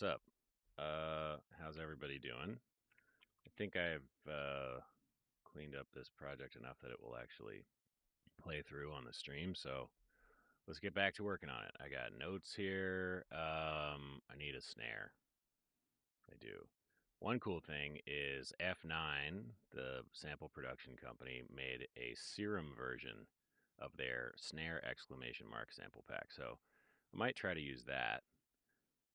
what's up? How's everybody doing? I think I've cleaned up this project enough that it will actually play through on the stream. So let's get back to working on it. I got notes here. I need a snare. I do. One cool thing is F9, the sample production company, made a serum version of their snare exclamation mark sample pack. So I might try to use that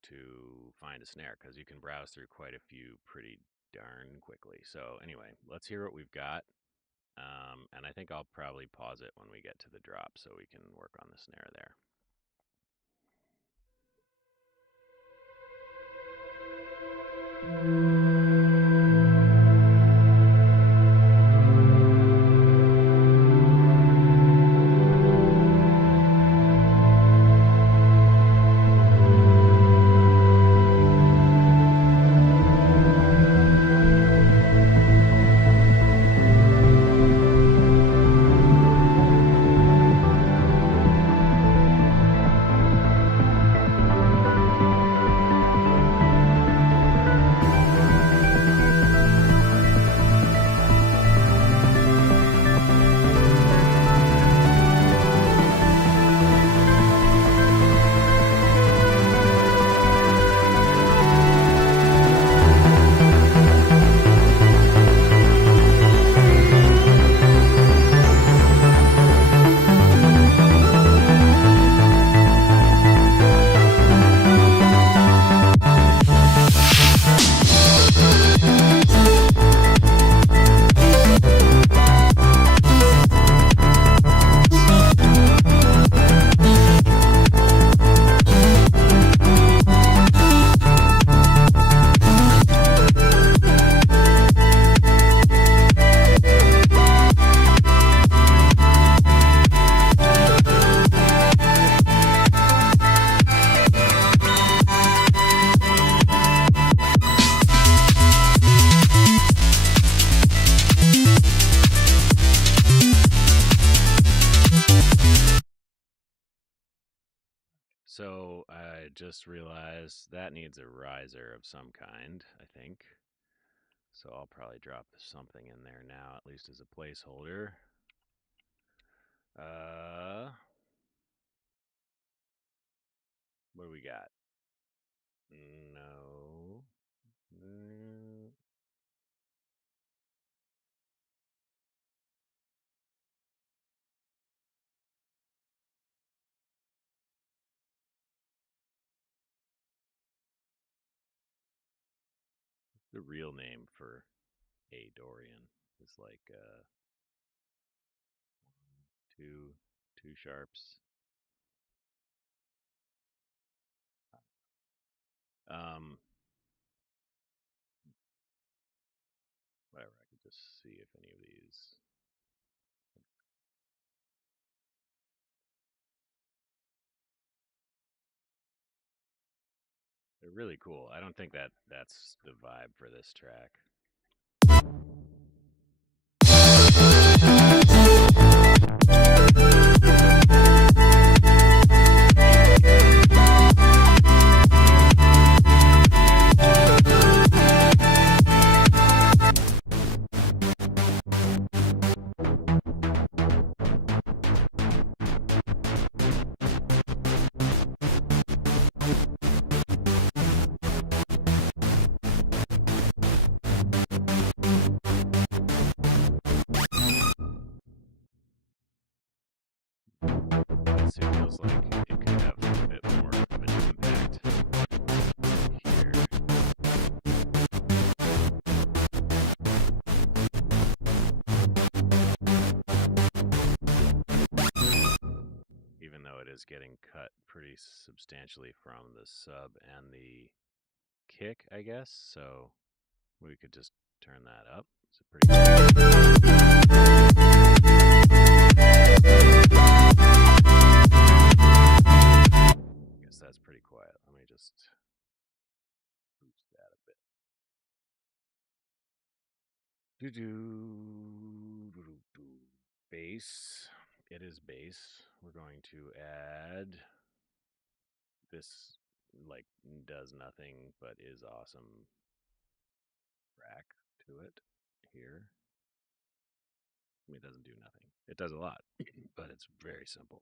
to find a snare because you can browse through quite a few pretty darn quickly. So anyway, let's hear what we've got. And I think I'll probably pause it when we get to the drop so we can work on the snare there. So I just realized that needs a riser of some kind, I think. So I'll probably drop something in there now, at least as a placeholder. What do we got? No. The real name for a Dorian is like two sharps. Um, Whatever. I could just see if any of these. They're really cool. I don't think that's the vibe for this track. This feels like it could have a bit more of an impact here. Even though it is getting cut pretty substantially from the sub and the kick, I guess. So we could just turn that up. It's a pretty I guess that's pretty quiet. Let me just boost that a bit. Bass. It is bass. We're going to add this like does nothing but is awesome rack to it here. I mean, it doesn't do nothing. It does a lot, but it's very simple.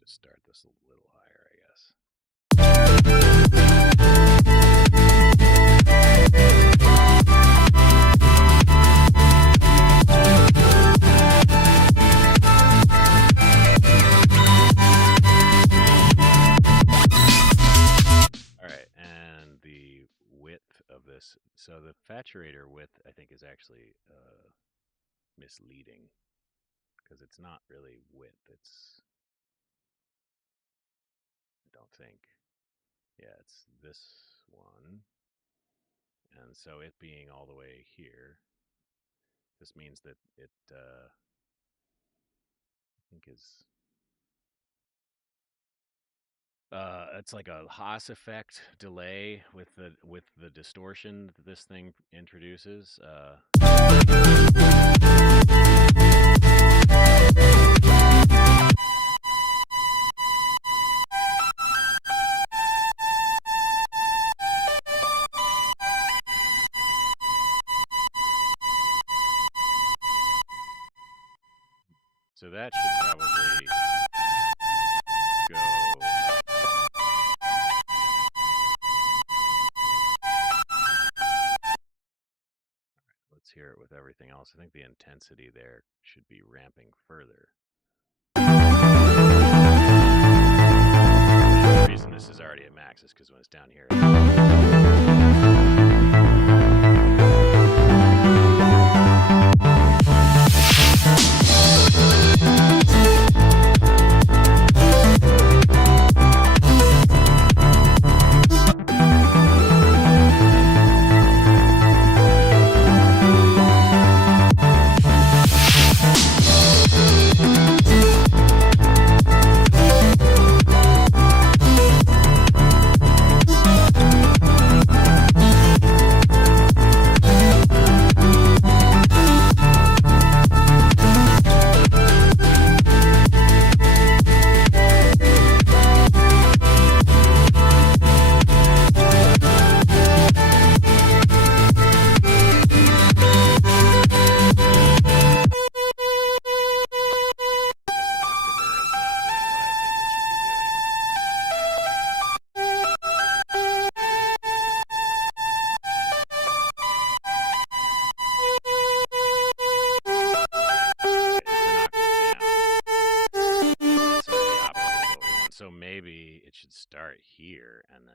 Just start this a little higher, I guess. All right, and the width of this. So the saturator width, I think, is actually misleading because it's not really width. It's, I don't think. Yeah, it's this one. And so it being all the way here, this means that it, I think is, it's like a Haas effect delay with the distortion that this thing introduces. So that should probably go up. Let's hear it with everything else. I think the intensity there should be ramping further. And the reason this is already at max is because when it's down here. So maybe it should start here and then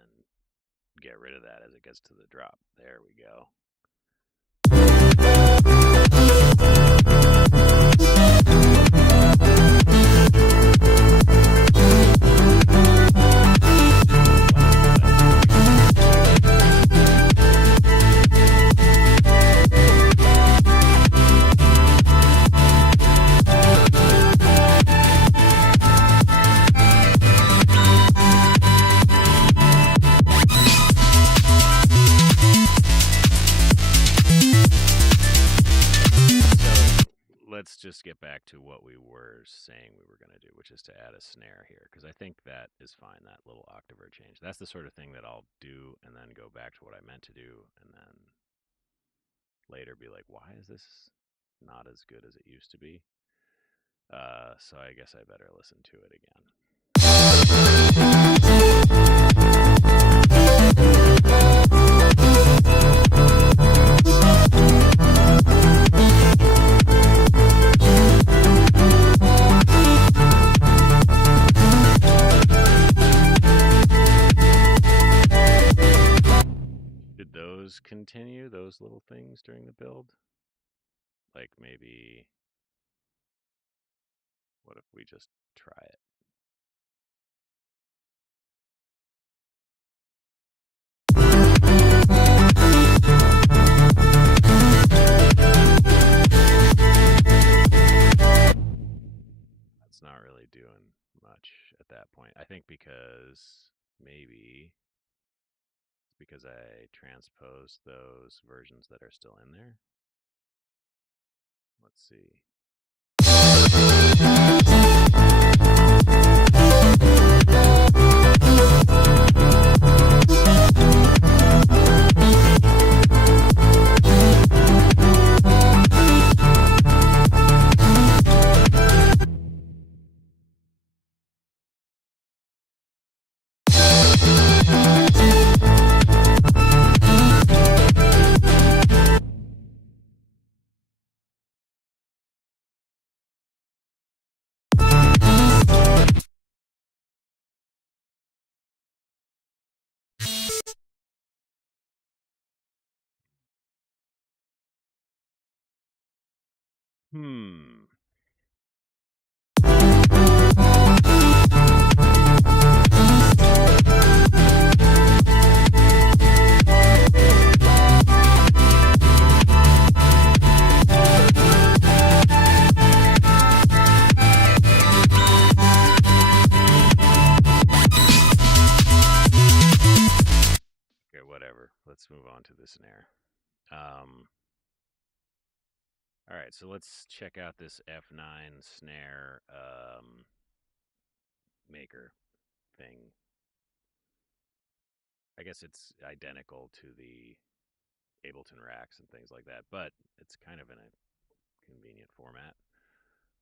get rid of that as it gets to the drop. There we go. Let's just get back to what we were saying we were going to do, which is to add a snare here, because I think that is fine, that little octave change. That's the sort of thing that I'll do and then go back to what I meant to do and then later be like, why is this not as good as it used to be? So I guess I better listen to it again. Did those continue, those little things during the build? Like maybe, what if we just try it? That's not really doing much at that point. I think because maybe it's because I transposed those versions that are still in there. Let's see. Hmm. Okay, whatever. Let's move on to the snare. Um, all right, so let's check out this F9 snare maker thing. I guess it's identical to the Ableton racks and things like that, but it's kind of in a convenient format.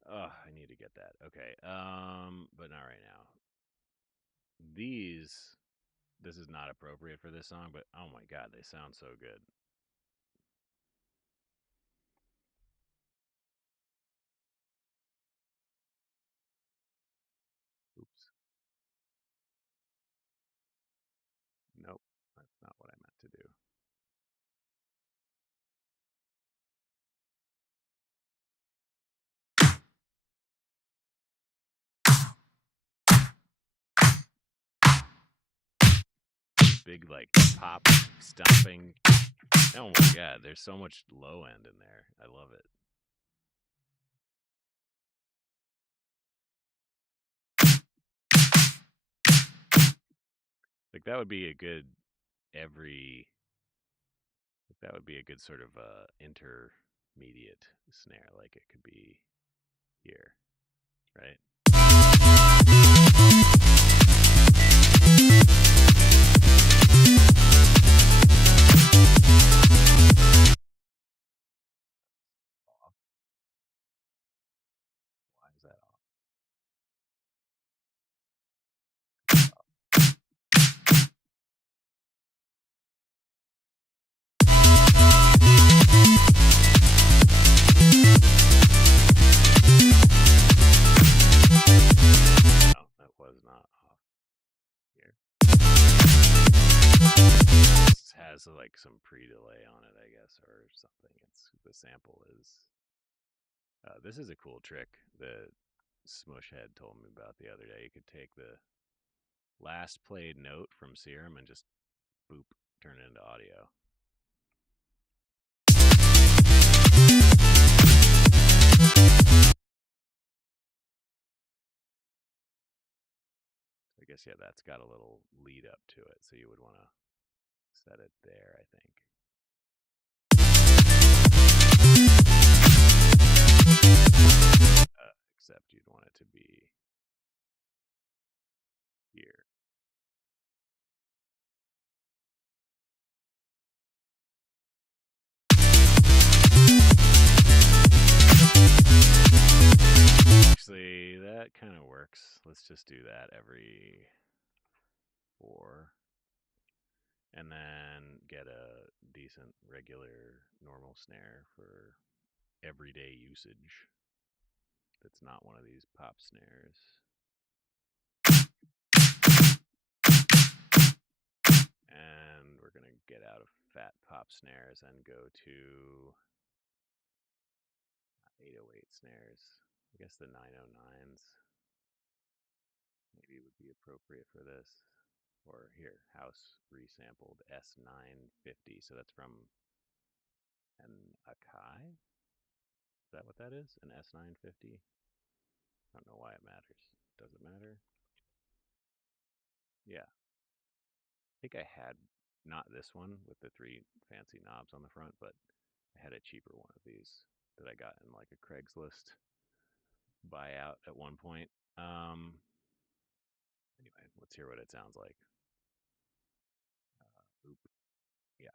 Oh, I need to get that. Okay, but not right now. This is not appropriate for this song, but oh my god, they sound so good. Oops. Nope, that's not what I meant to do. Big like pop stomping. Oh my god, there's so much low end in there. I love it. Like that would be a good every that would be a good sort of intermediate snare. Like it could be here, right? Off. Why is that off? No, that was not off here. This has like some pre-delay on it, I guess, or something. It's the sample is. This is a cool trick that Smushhead told me about the other day. You could take the last played note from Serum and just boop, turn it into audio. I guess, yeah, that's got a little lead up to it, so you would want to set it there, I think. Except you'd want it to be here. Actually, that kind of works. Let's just do that every 4. And then get a decent, regular, normal snare for everyday usage that's not one of these pop snares. And we're going to get out of fat pop snares and go to snares. I guess the 909s maybe would be appropriate for this. Or here, house resampled S950. So that's from an Akai. Is that what that is? An S950? I don't know why it matters. Does it matter? Yeah. I think I had not this one with the three fancy knobs on the front, but I had a cheaper one of these that I got in like a Craigslist buyout at one point. Anyway, let's hear what it sounds like. Oop. Yeah.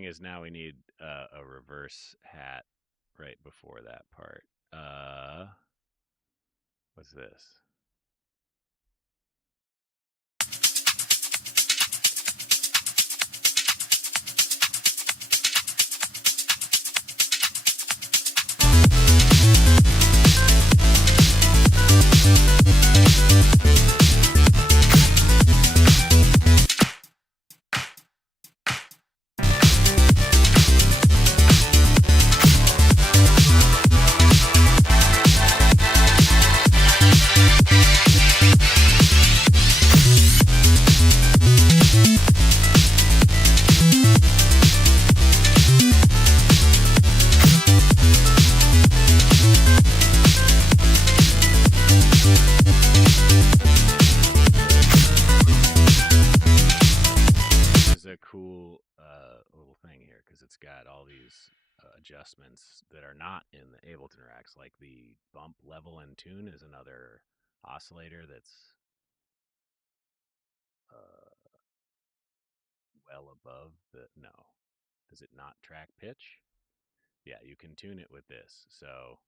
Is now we need a reverse hat right before that part. What's this? Cool little thing here because it's got all these adjustments that are not in the Ableton racks, like the bump level and tune is another oscillator that's well above the no. Does it not track pitch? Yeah, you can tune it with this. So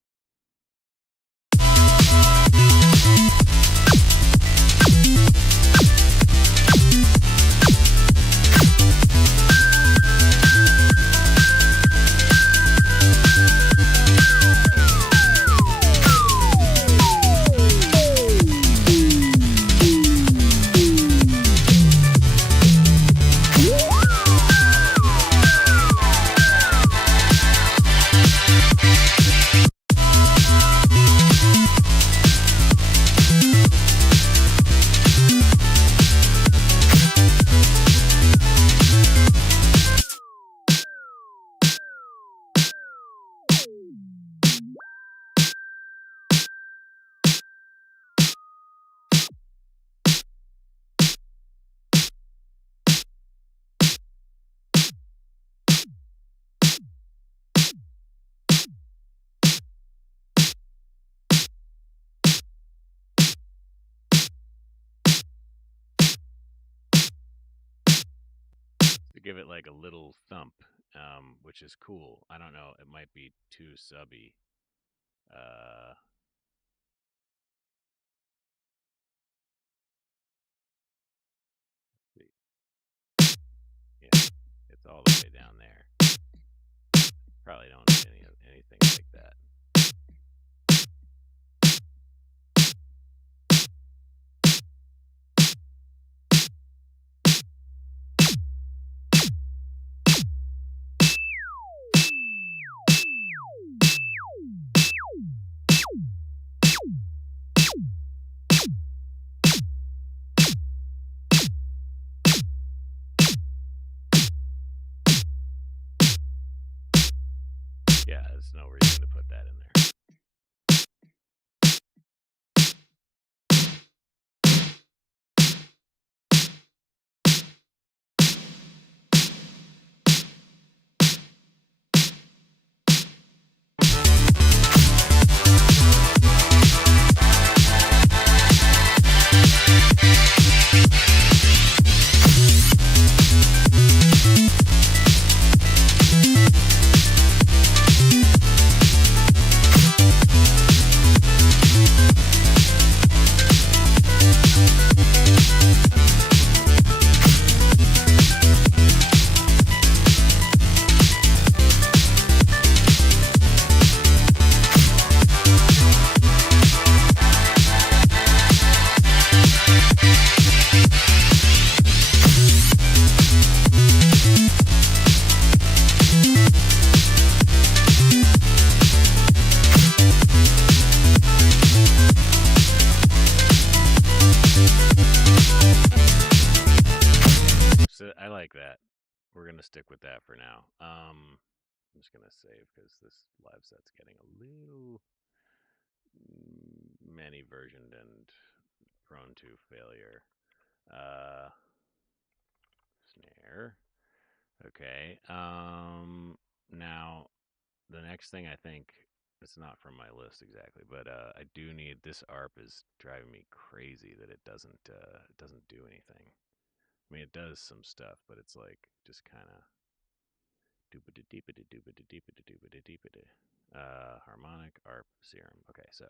to give it like a little thump, which is cool. I don't know, it might be too subby. Yeah, it's all the way down there. Probably don't need anything like that. Yeah, there's no reason to put that in there. I like that. We're gonna stick with that for now. I'm just gonna save because this live set's getting a little many versioned and prone to failure. Uh, Snare. Okay. Now the next thing I think it's not from my list exactly, but I do need this ARP is driving me crazy that it doesn't do anything. I mean, it does some stuff, but it's like just kind of doopity deepity doopity deepity doopity deepity. Harmonic ARP serum. Okay, so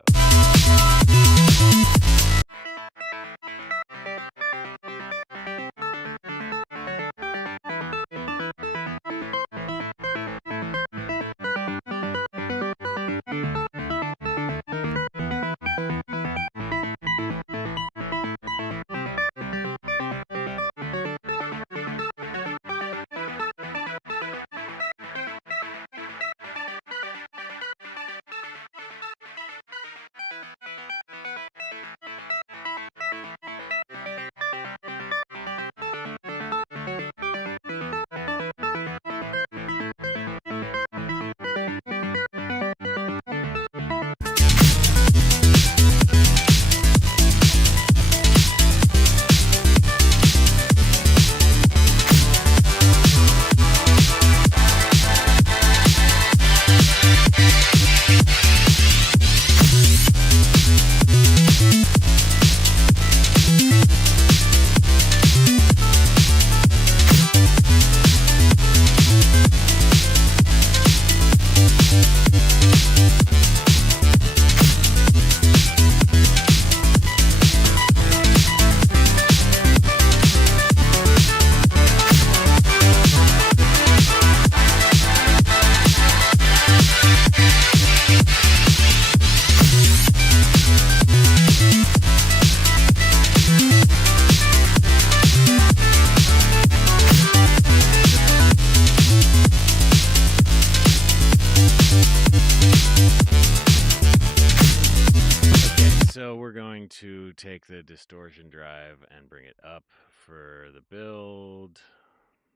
so we're going to take the distortion drive and bring it up for the build,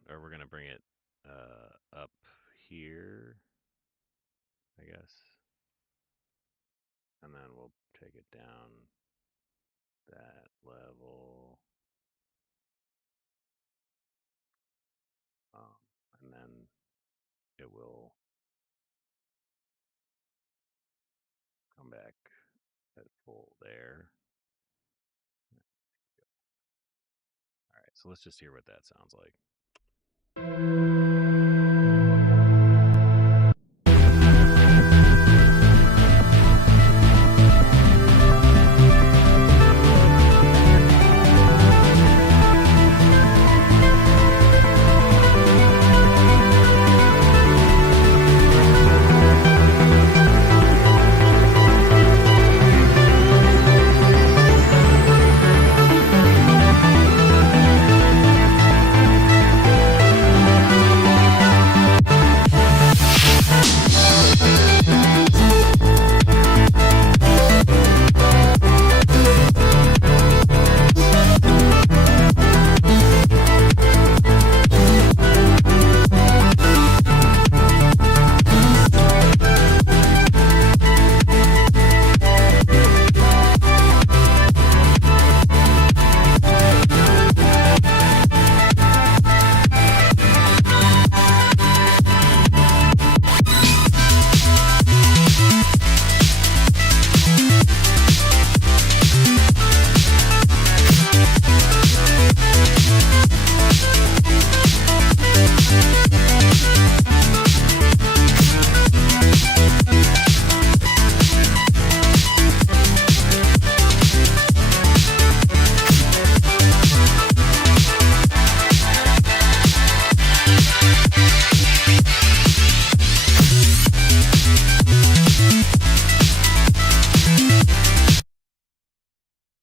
or we're gonna bring it up here, I guess, and then we'll take it down that level, um, and then it will come back at full there. All right, so let's just hear what that sounds like.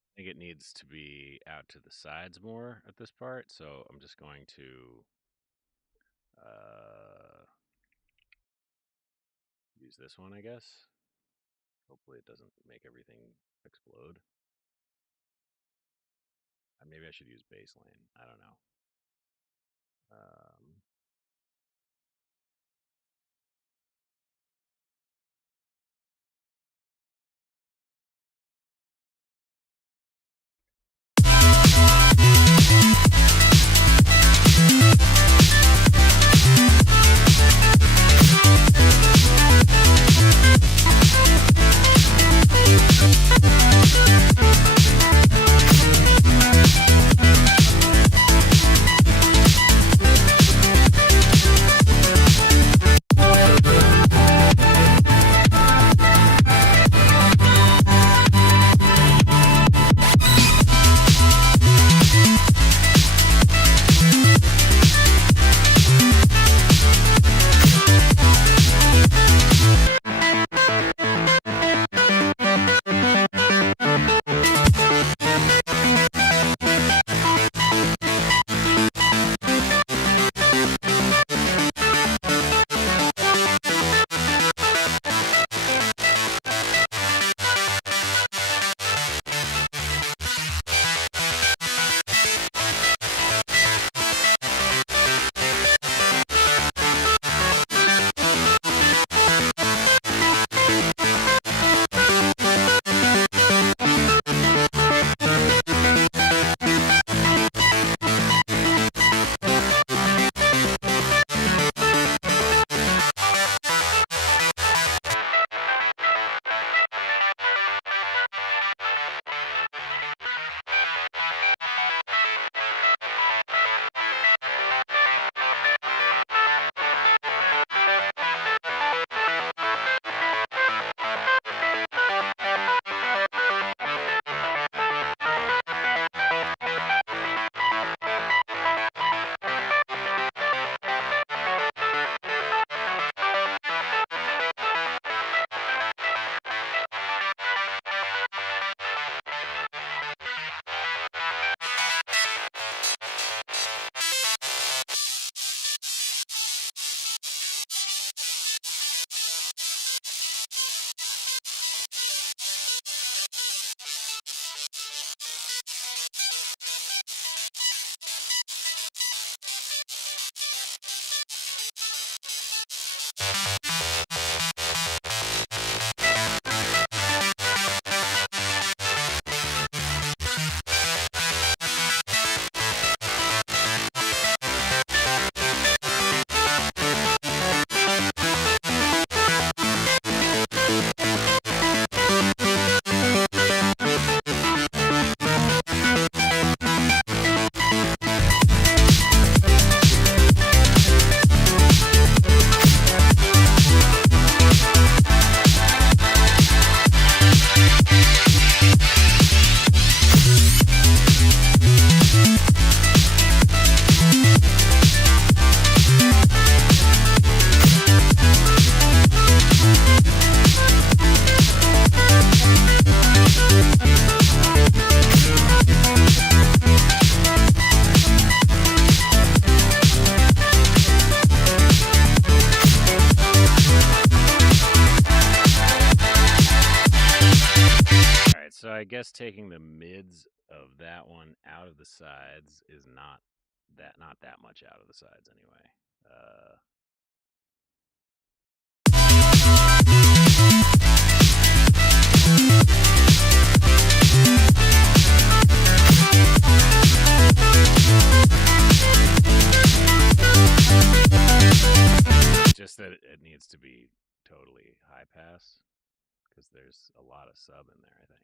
I think it needs to be out to the sides more at this part, so I'm just going to use this one, I guess. Hopefully it doesn't make everything explode. Maybe I should use bass lane. I don't know. I guess taking the mids of that one out of the sides is not that much out of the sides anyway. Just that it needs to be totally high pass because there's a lot of sub in there, I think.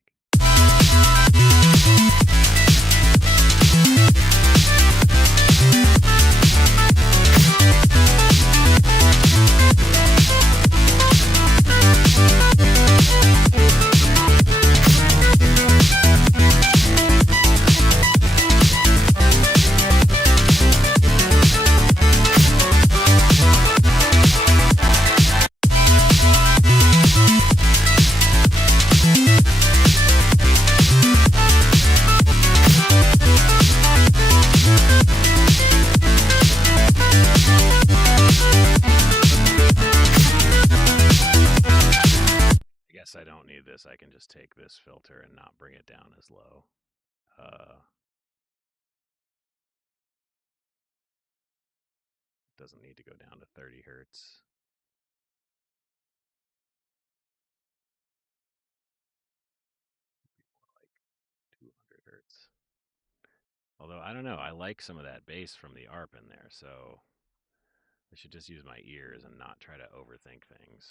I don't need this. I can just take this filter and not bring it down as low. Doesn't need to go down to 30 hertz. More like 200 hertz. Although, I don't know. I like some of that bass from the ARP in there, so I should just use my ears and not try to overthink things.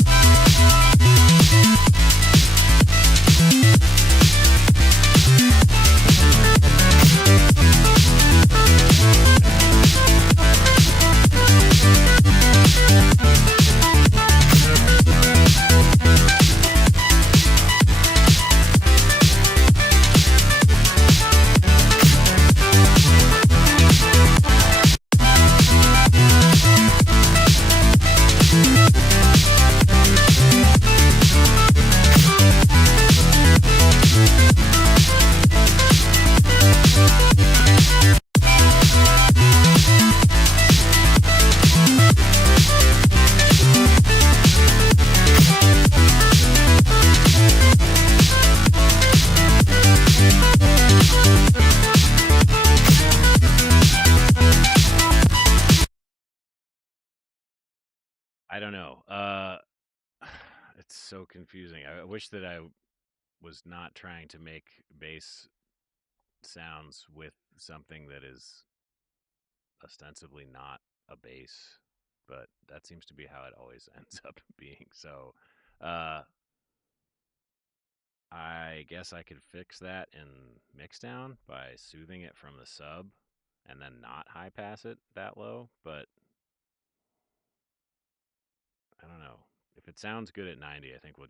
I don't know. It's so confusing. I wish that I was not trying to make bass sounds with something that is ostensibly not a bass, but that seems to be how it always ends up being. So, I guess I could fix that in Mixdown by soothing it from the sub and then not high pass it that low, but I don't know. If it sounds good at 90, I think we'll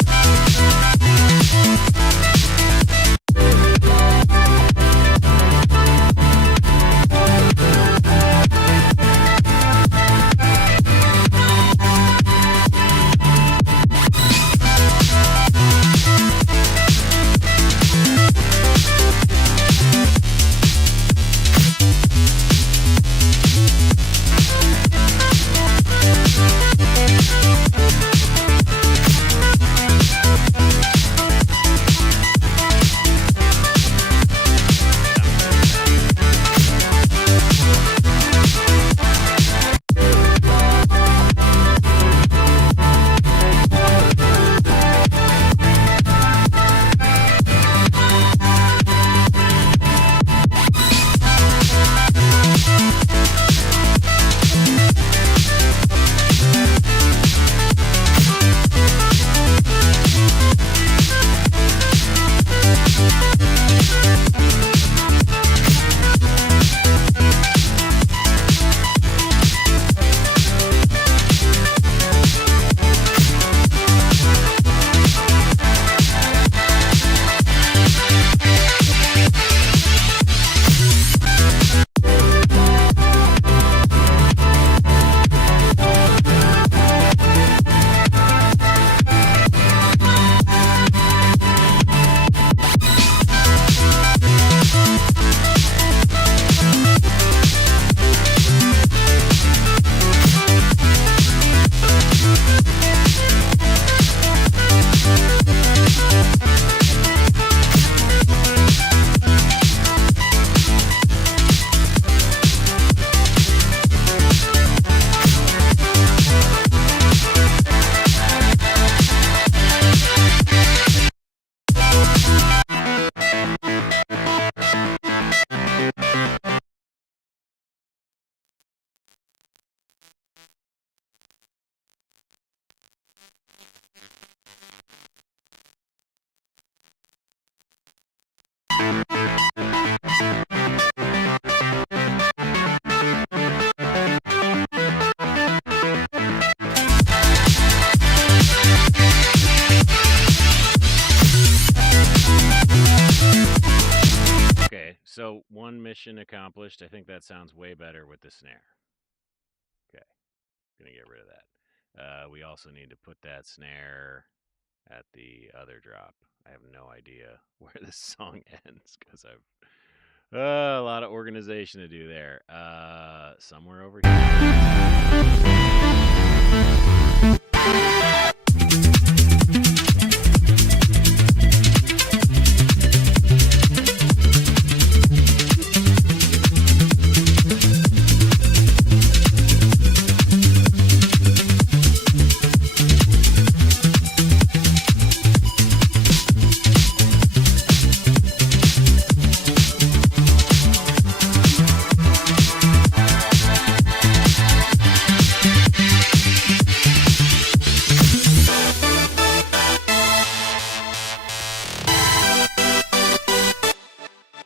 So one mission accomplished. I think that sounds way better with the snare. Okay, gonna get rid of that. We also need to put that snare at the other drop. I have no idea where this song ends because I've a lot of organization to do there. Somewhere over here.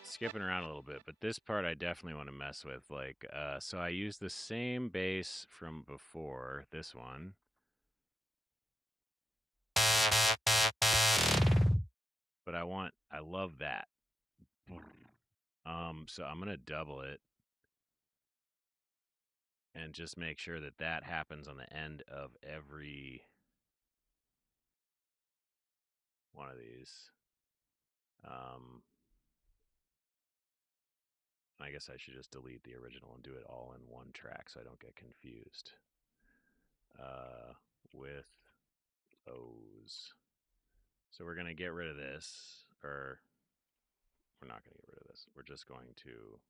Skipping around a little bit, but this part I definitely want to mess with. Like, so I use the same bass from before, this one. But I love that. So I'm gonna double it and just make sure that that happens on the end of every one of these. I guess I should just delete the original and do it all in one track so I don't get confused. With those. So we're gonna get rid of this, or we're not gonna get rid of this. We're just going to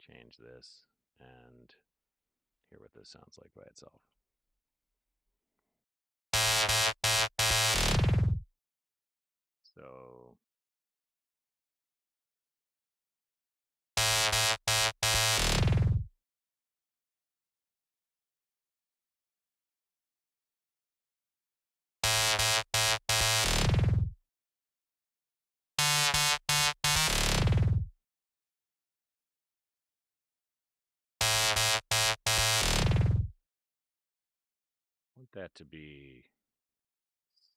change this and hear what this sounds like by itself. So I want that to be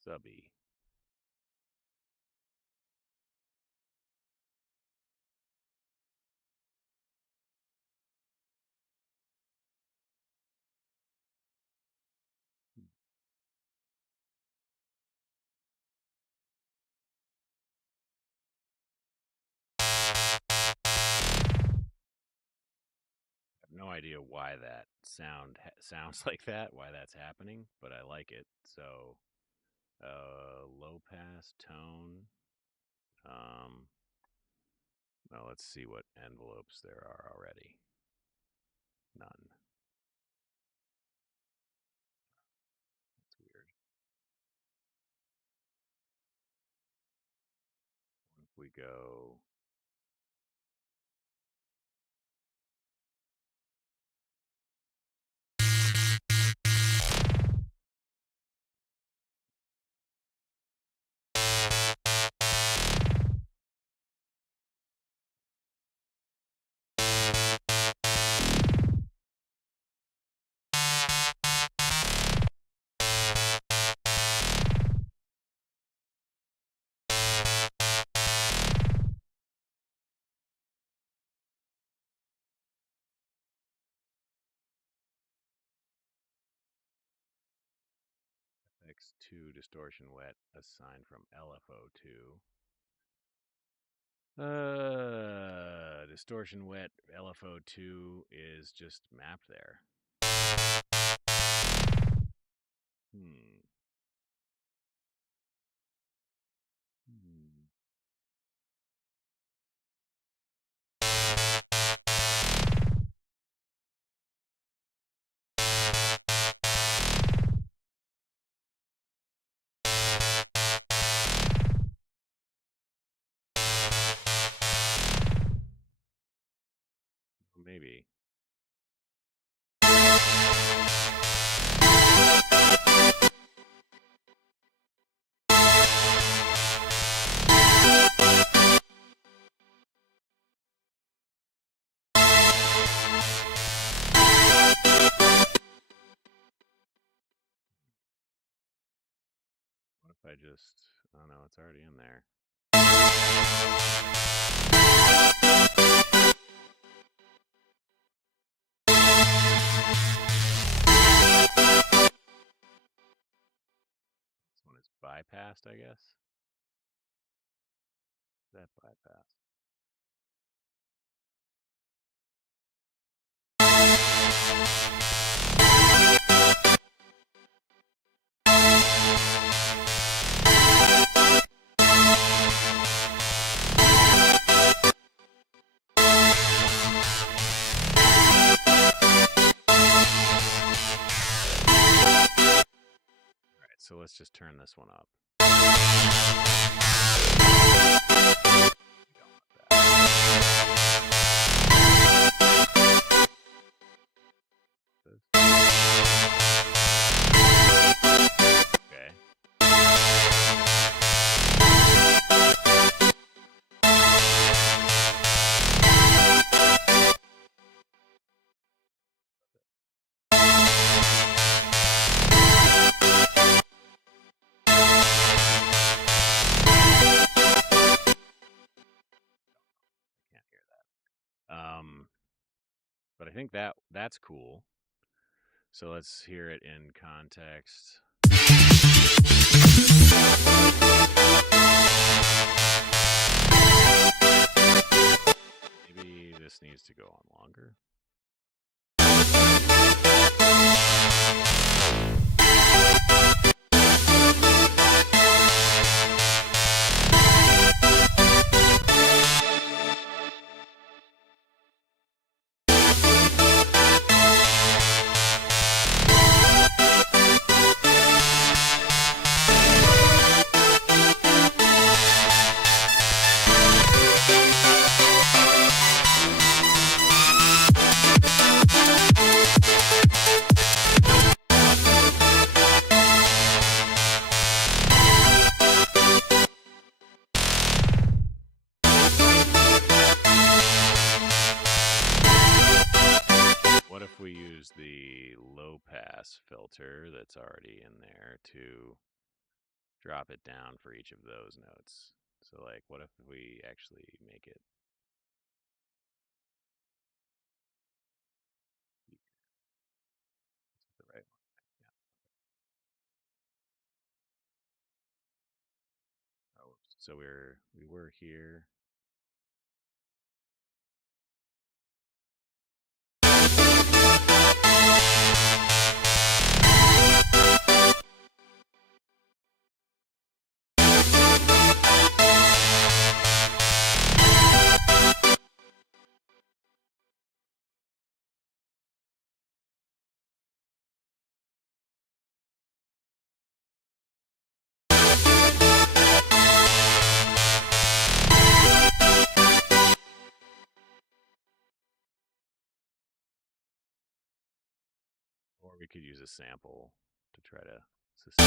subby. I have no idea why that sounds like that, why that's happening, but I like it. So, low pass tone. Well, let's see what envelopes there are already. None. That's weird. If we go X2 distortion wet assigned from LFO2. Distortion wet LFO2 is just mapped there. Hmm. Hmm. Maybe. What if I just, oh no, it's already in there. bypassed, I guess. That bypass. So let's just turn this one up. Okay. Can't hear that. But I think that's cool. So let's hear it in context. Maybe this needs to go on longer. What if we use the low pass filter that's already in there to drop it down for each of those notes? So like, what if we actually make it the right one? Yeah. Oh, so we were here. Or we could use a sample to try to sustain.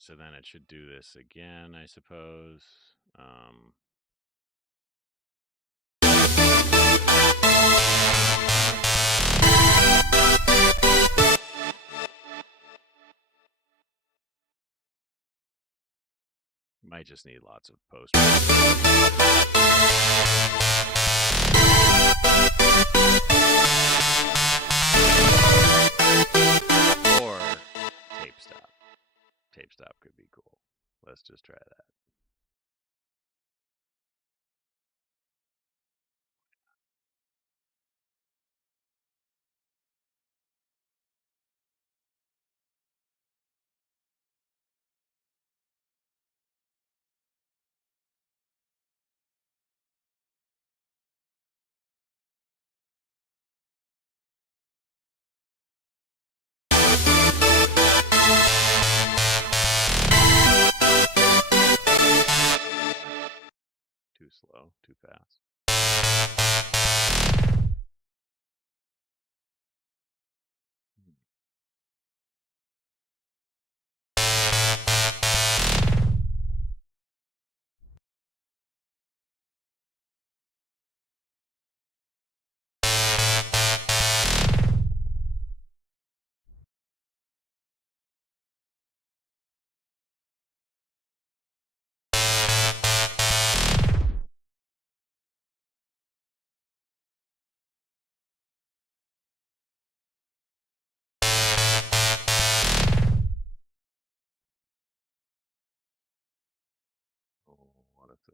So then it should do this again, I suppose. Might just need lots of post. Or tape stop. Tape stop could be cool. Let's just try that. Too slow, too fast.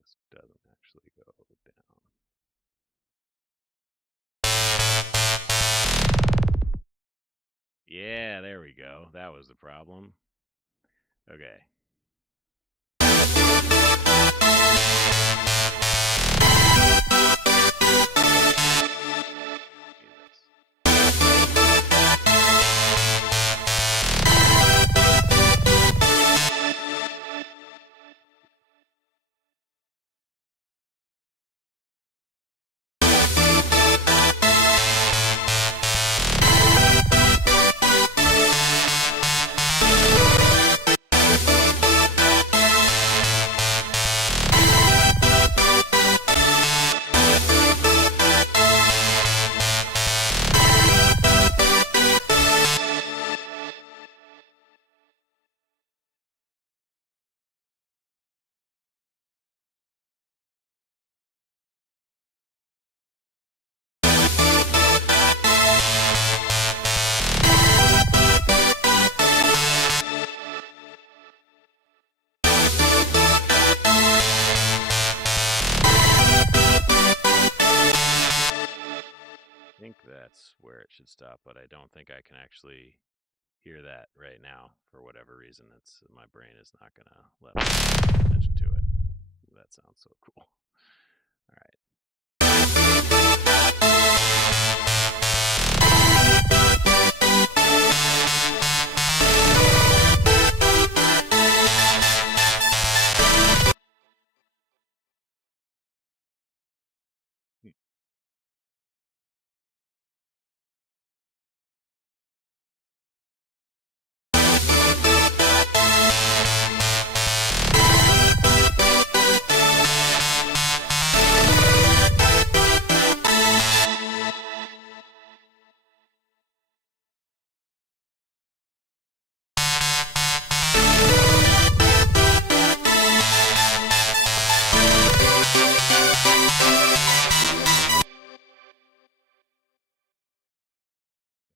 this doesn't actually go down. Yeah, there we go. That was the problem. Okay. I think that's where it should stop, but I don't think I can actually hear that right now for whatever reason. It's my brain is not gonna let me pay attention to it. Ooh, that sounds so cool. All right.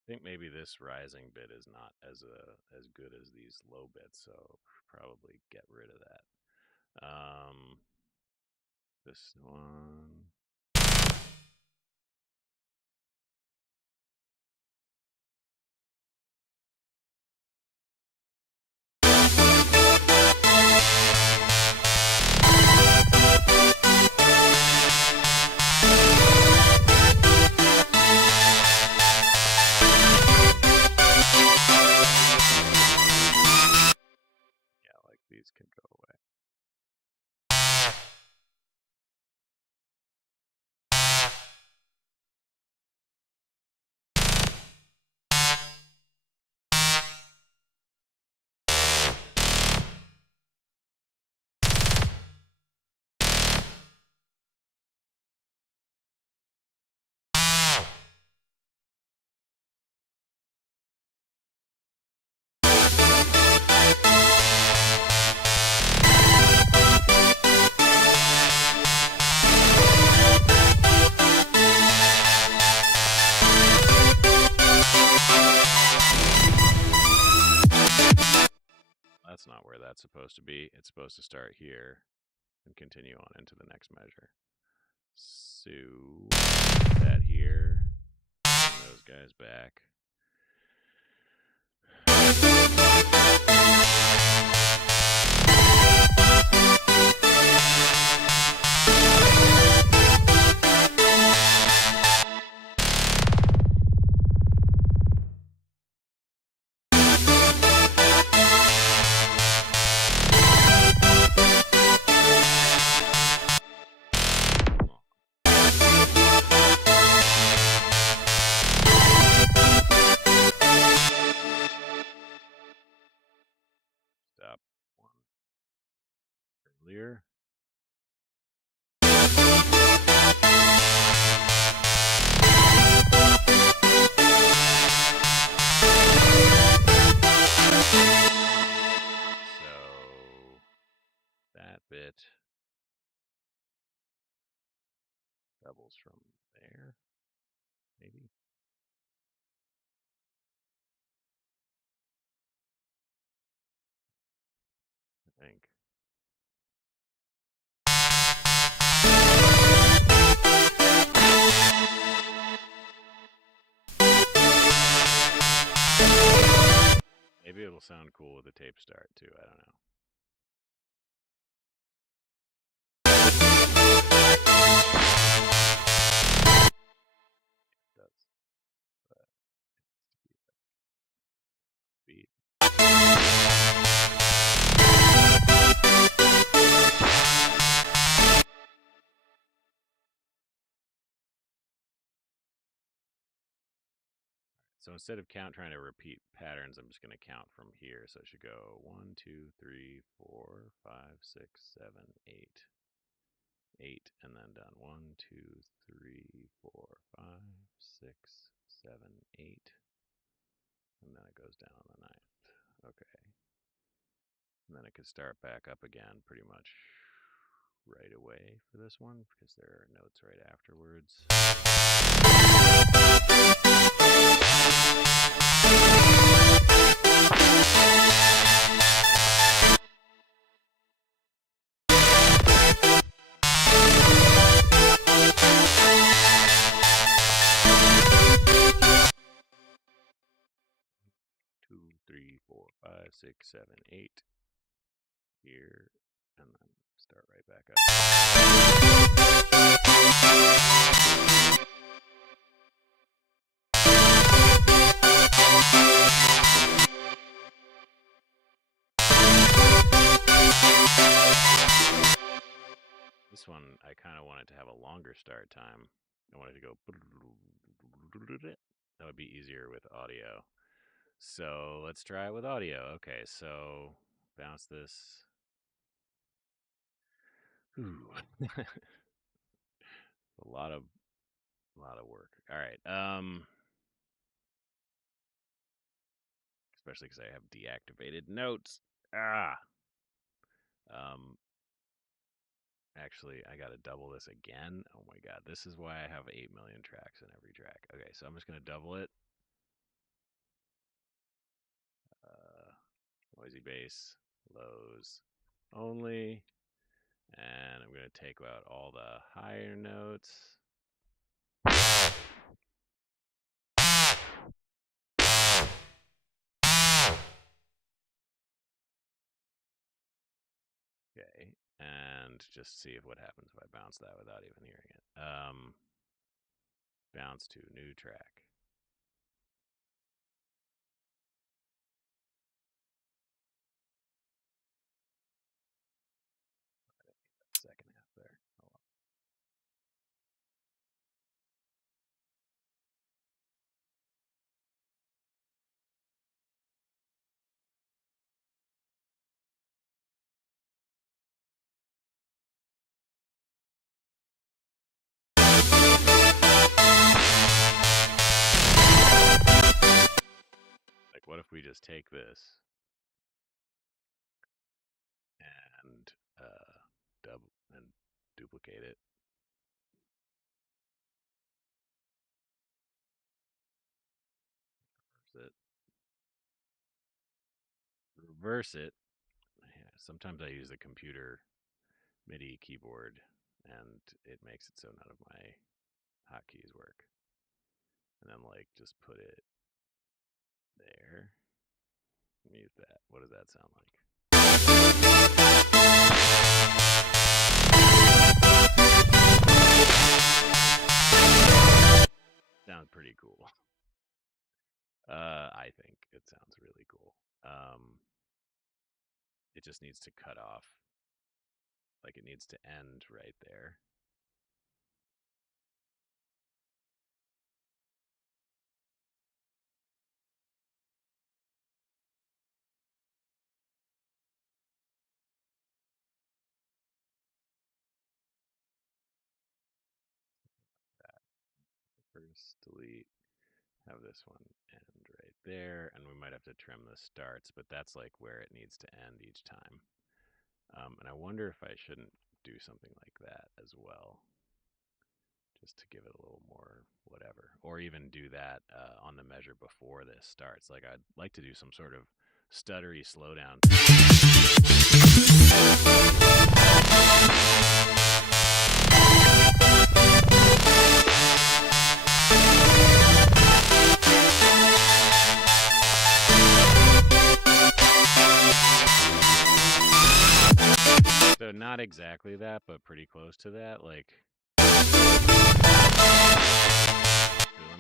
I think maybe this rising bit is not as good as these low bits, so probably get rid of that. This one. Yeah, like these can go away. That's not where that's supposed to be. It's supposed to start here and continue on into the next measure. So that here, bring those guys back. Stop one earlier. So that bit doubles from there, maybe. I think. it'll sound cool with a tape start too. I don't know. It does. But beat. So instead of trying to repeat patterns, I'm just going to count from here. So it should go 1, 2, 3, 4, 5, 6, 7, 8, 8, and then done 1, 2, 3, 4, 5, 6, 7, 8, and then it goes down on the ninth. Okay. And then it could start back up again pretty much right away for this one because there are notes right afterwards. Two, three, 4, 5, 6, 7, 8 here, and then start right back up. This one, I kind of wanted to have a longer start time. I wanted to go. That would be easier with audio. So let's try it with audio. Okay, so bounce this. Ooh. a lot of work. All right. Especially because I have deactivated notes. Actually, I got to double this again. Oh my god, this is why I have 8 million tracks in every track. Okay, so I'm just going to double it. Noisy bass, lows only. And I'm going to take out all the higher notes. Okay, and just see what happens if I bounce that without even hearing it. Bounce to new track. Second half there. Like, what if we just take this and double and duplicate it? Reverse it. Yeah, sometimes I use the computer MIDI keyboard and it makes it so none of my hotkeys work. And then like just put it there. Mute that. What does that sound like? Sounds pretty cool. I think it sounds really cool. It just needs to cut off. Like it needs to end right there. First delete, have this one end right there, and we might have to trim the starts, but that's like where it needs to end each time. And I wonder if I shouldn't do something like that as well, just to give it a little more whatever, or even do that on the measure before this starts. Like I'd like to do some sort of stuttery slowdown. not exactly that, but pretty close to that. Like, let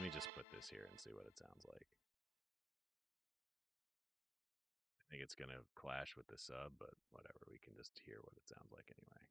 me just put this here and see what it sounds like. I think it's gonna clash with the sub, but whatever. We can just hear what it sounds like anyway.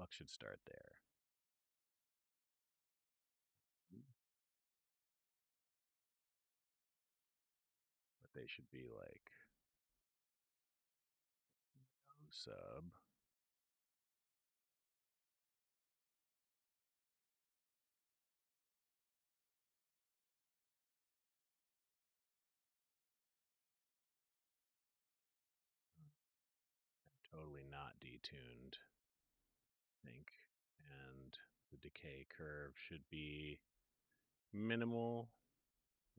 Flux should start there. but they should be like no sub. Totally not detuned, I think. And the decay curve should be minimal.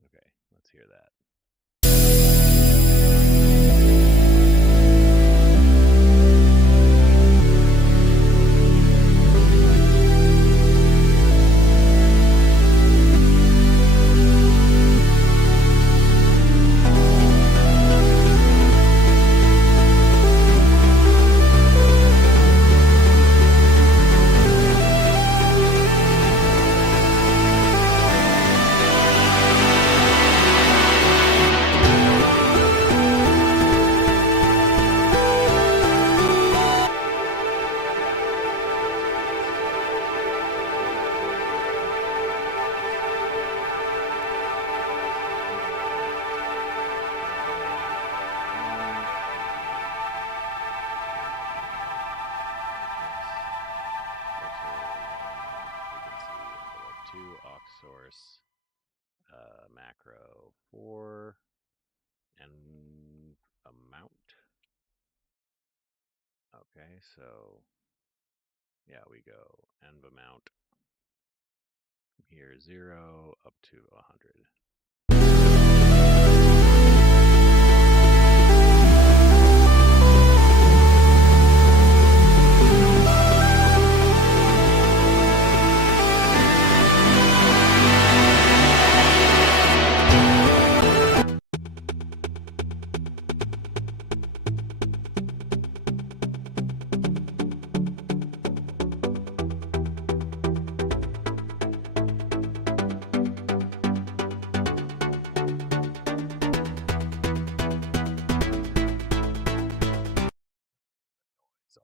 Okay, let's hear that. Source, macro 4, and amount. Okay, so yeah, we go env amount from here 0 up to 100.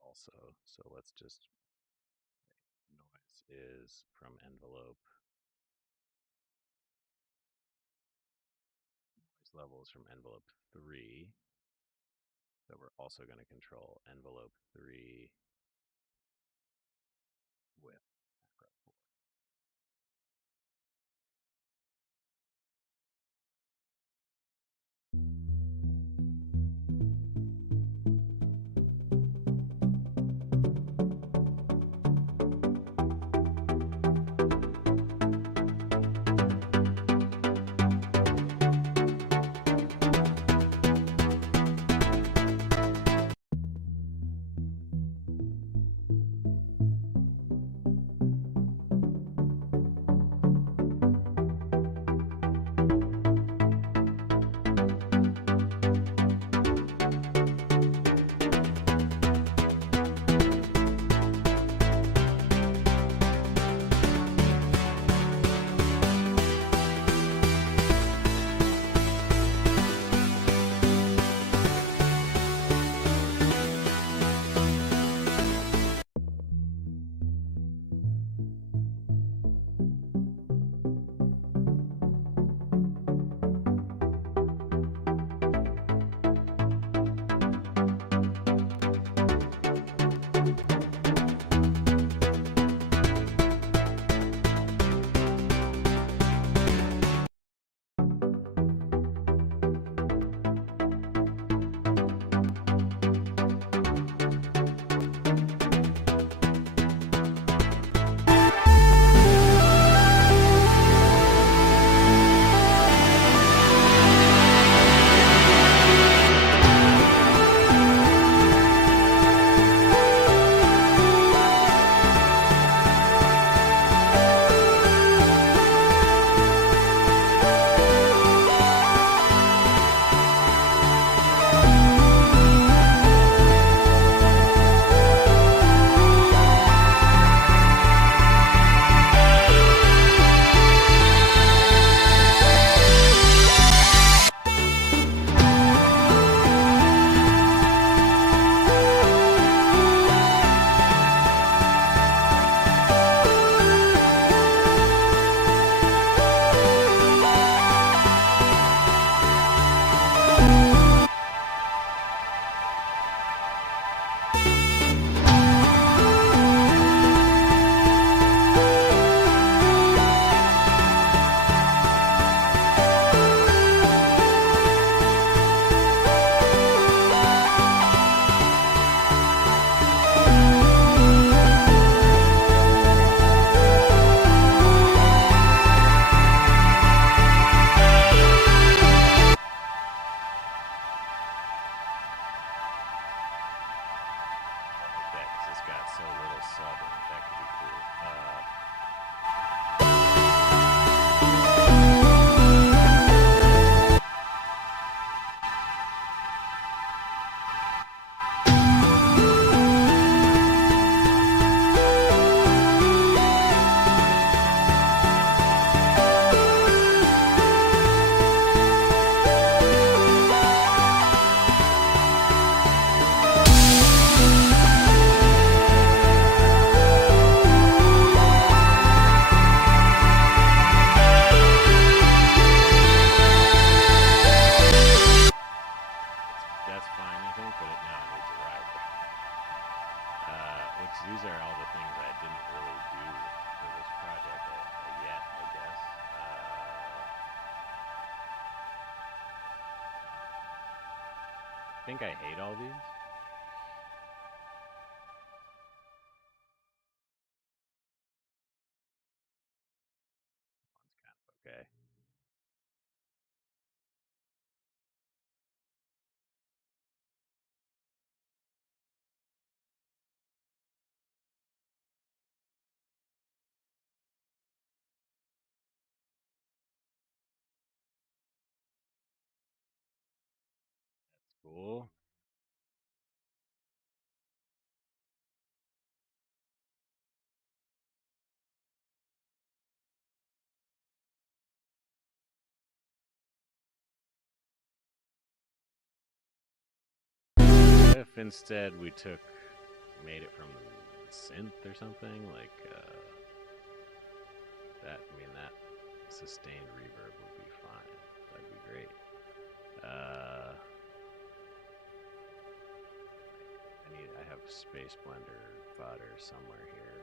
Also, so let's just noise is from envelope, noise levels from envelope 3, so we're also going to control envelope 3 with macro 4. think I hate all these. One's kind of okay. Cool. If instead we made it from synth or something like that. I mean, that sustained reverb would be fine. That'd be great. I have Space Blender fodder somewhere here.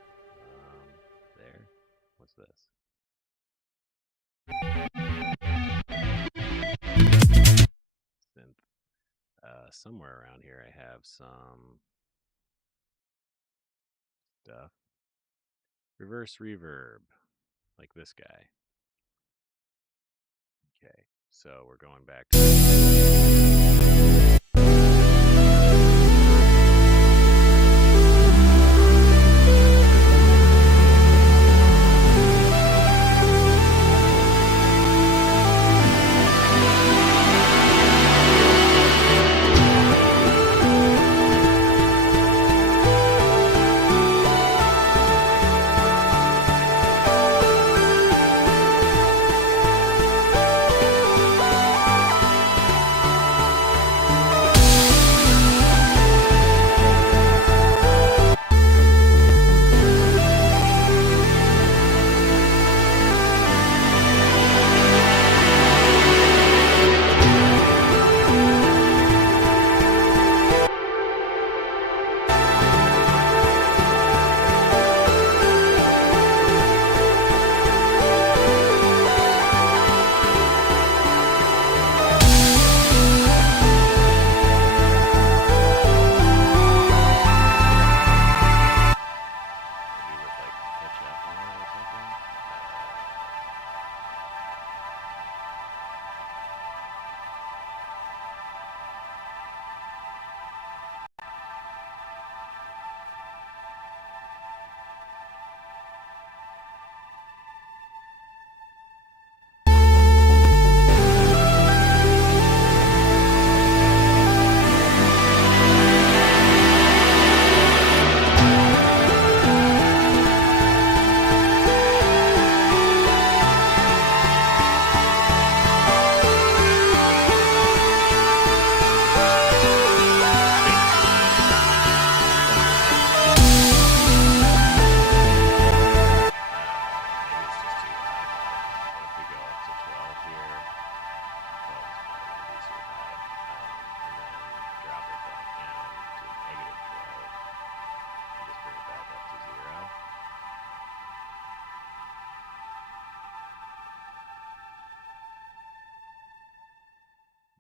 There. What's this? Synth. Somewhere around here I have some stuff. Reverse reverb, like this guy. Okay, so we're going back to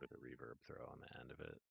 with a reverb throw on the end of it.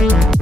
Ugh.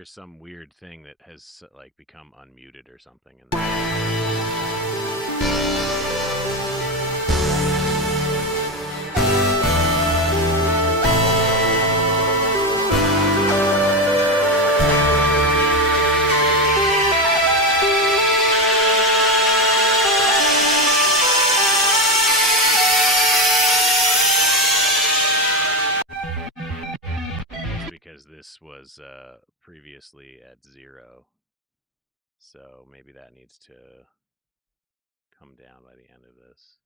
hear some weird thing that has like become unmuted or something. Because this was previously at 0, so maybe that needs to come down by the end of this.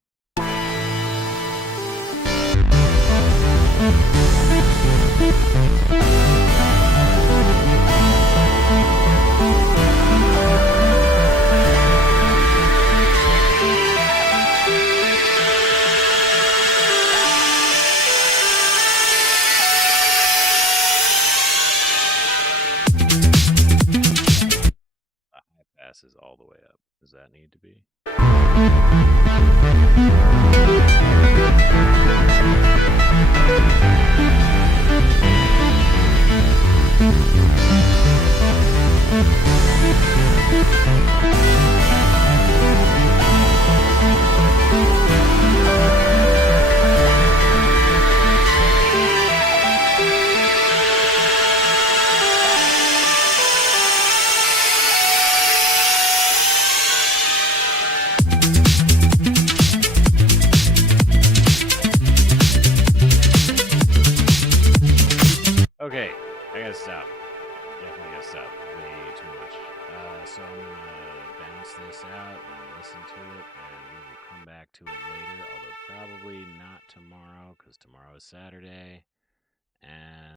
Passes all the way up. Does that need to be? Okay, I gotta stop. Definitely gotta stop. Way too much. So I'm gonna bounce this out and listen to it, and we will come back to it later. Although probably not tomorrow, because tomorrow is Saturday, and